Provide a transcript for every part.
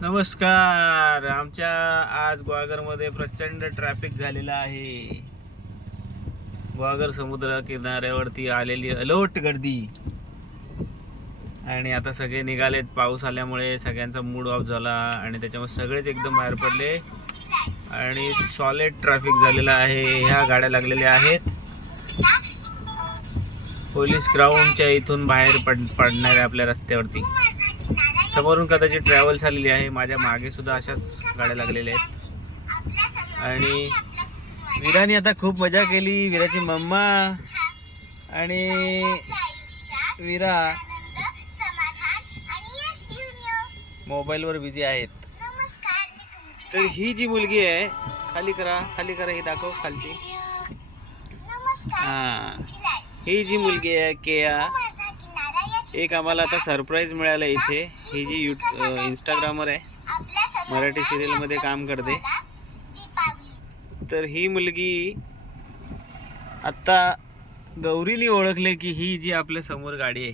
नमस्कार. आमच्या आज ग्वागरमध्ये प्रचंड ट्रॅफिक झालेला आहे. ग्वागर समुद्र किनाऱ्यावरती आलेली अलोट गर्दी. आणि आता सगळे निघालेत. पाऊस आल्यामुळे सगळ्यांचा मूड ऑफ झाला आणि त्याच्यामुळे सगळेच एकदम बाहेर पडले. आणि सॉलिड ट्रॅफिक झालेला आहे. ह्या गाड्या लागलेल्या आहेत. पोलीस ग्राउंडच्या इथून बाहेर पड पडणाऱ्या आपल्या रस्त्यावरती. समोरून कदाचित ट्रॅव्हल्स आलेली आहे. माझ्या मागे सुद्धा अशाच गाड्या लागलेल्या आहेत. आणि विराने आता खूप मजा केली. विराची मम्मा आणि विरा मोबाईलवर बिझी आहेत. तर ही जी मुलगी आहे खाली करा खाली करा ही दाखव खालची. हा. ही जी मुलगी आहे केया एक आम्हाला आता सरप्राईज मिळालं इथे. ही जी यू इंस्टाग्रामर आहे. मराठी सिरियलमध्ये काम करते. तर ही मुलगी आत्ता गौरीने ओळखले की ही जी आपल्यासमोर गाडी आहे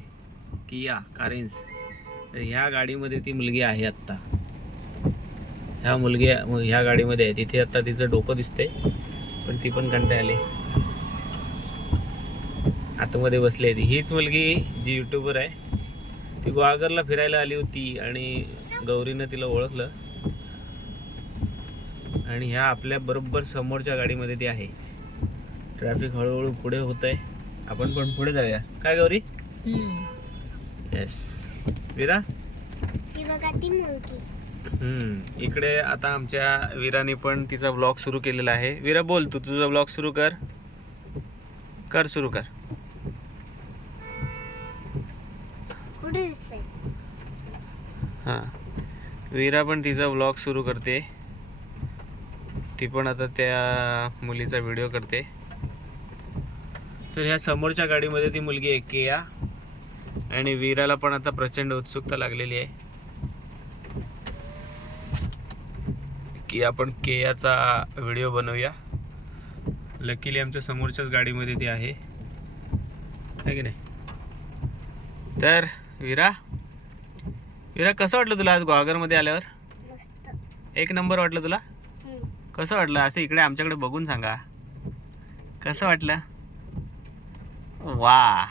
किया कारेन्स तर ह्या गाडीमध्ये ती मुलगी आहे आत्ता. ह्या मुलगी ह्या गाडीमध्ये आहे. तिथे आत्ता तिचं डोकं दिसते पण ती पण कंटाळली. आतमध्ये बसली आहे ती. हीच मुलगी जी युट्यूबर आहे. ती ग्वागरला फिरायला आली होती आणि गौरीनं तिला ओळखलं. आणि ह्या आपल्या बरोबर समोरच्या गाडीमध्ये ती आहे. ट्रॅफिक हळूहळू पुढे होत आहे आपण पण पुढे जाऊया. काय गौरी? येस विरा? ही बघा ती मुलगी. हम्म. इकडे आता आमच्या विराने पण तिचा ब्लॉग सुरू केलेला आहे. विरा बोल तू. तुझा ब्लॉग सुरू कर. कर सुरू कर. हां. वीरा पण तिचा व्लॉग सुरू करते. ती पण आता त्या मुलीचा व्हिडिओ करते. तर ह्या समोरच्या गाडीमध्ये ती मुलगी आहे केया आणि वीराला पण आता प्रचंड उत्सुकता लागलेली आहे. की आपण केयाचा व्हिडिओ बनवूया. लकीली आमच्या समोरच्याच गाडीमध्ये ती आहे. है की नाही? तर वीरा? विरा कसं वाटलं तुला आज ग्वागरमध्ये आल्यावर? मस्त. एक नंबर वाटलं तुला. कसं वाटलं? असं इकडे आमच्याकडे बघून सांगा. कसं वाटलं? वा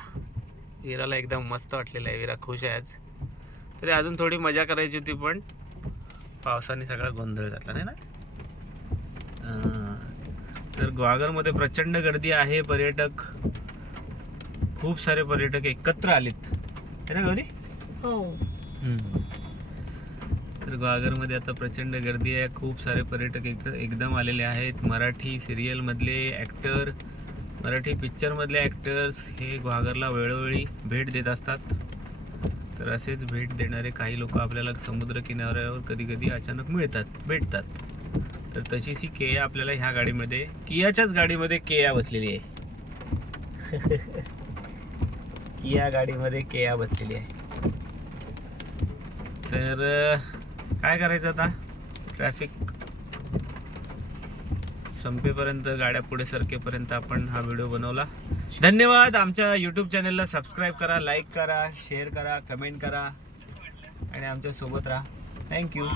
विराला एकदम मस्त वाटलेलं आहे. विरा खुश आहे आज. तरी अजून थोडी मजा करायची होती पण पावसाने सगळा गोंधळ घातला नाही ना? तर ग्वागरमध्ये प्रचंड गर्दी आहे. पर्यटक खूप सारे पर्यटक एकत्र आलेत. ना गौरी? हो. तर ग्वागरमध्ये आता प्रचंड गर्दी आहे. खूप सारे पर्यटक एक एकदम आलेले आहेत. मराठी सिरियलमधले ॲक्टर मराठी पिक्चरमधले ॲक्टर्स हे ग्वागरला वेळोवेळी भेट देत असतात. तर असेच भेट देणारे काही लोक आपल्याला समुद्र किनाऱ्यावर कधी कधी अचानक मिळतात भेटतात. तर तशीच ही केया आपल्याला ह्या गाडीमध्ये कियाच्याच गाडीमध्ये केया बसलेली आहे. किया गाडीमध्ये केया बसलेली आहे. तर काय करायचं आता? ट्रॅफिक संपेपर्यंत गाड्या पुढे सरकेपर्यंत आपण हा व्हिडिओ बनवला. धन्यवाद! आमच्या यूट्यूब चॅनलला सबस्क्राईब करा लाईक करा शेअर करा कमेंट करा आणि आमच्यासोबत राहा. थँक्यू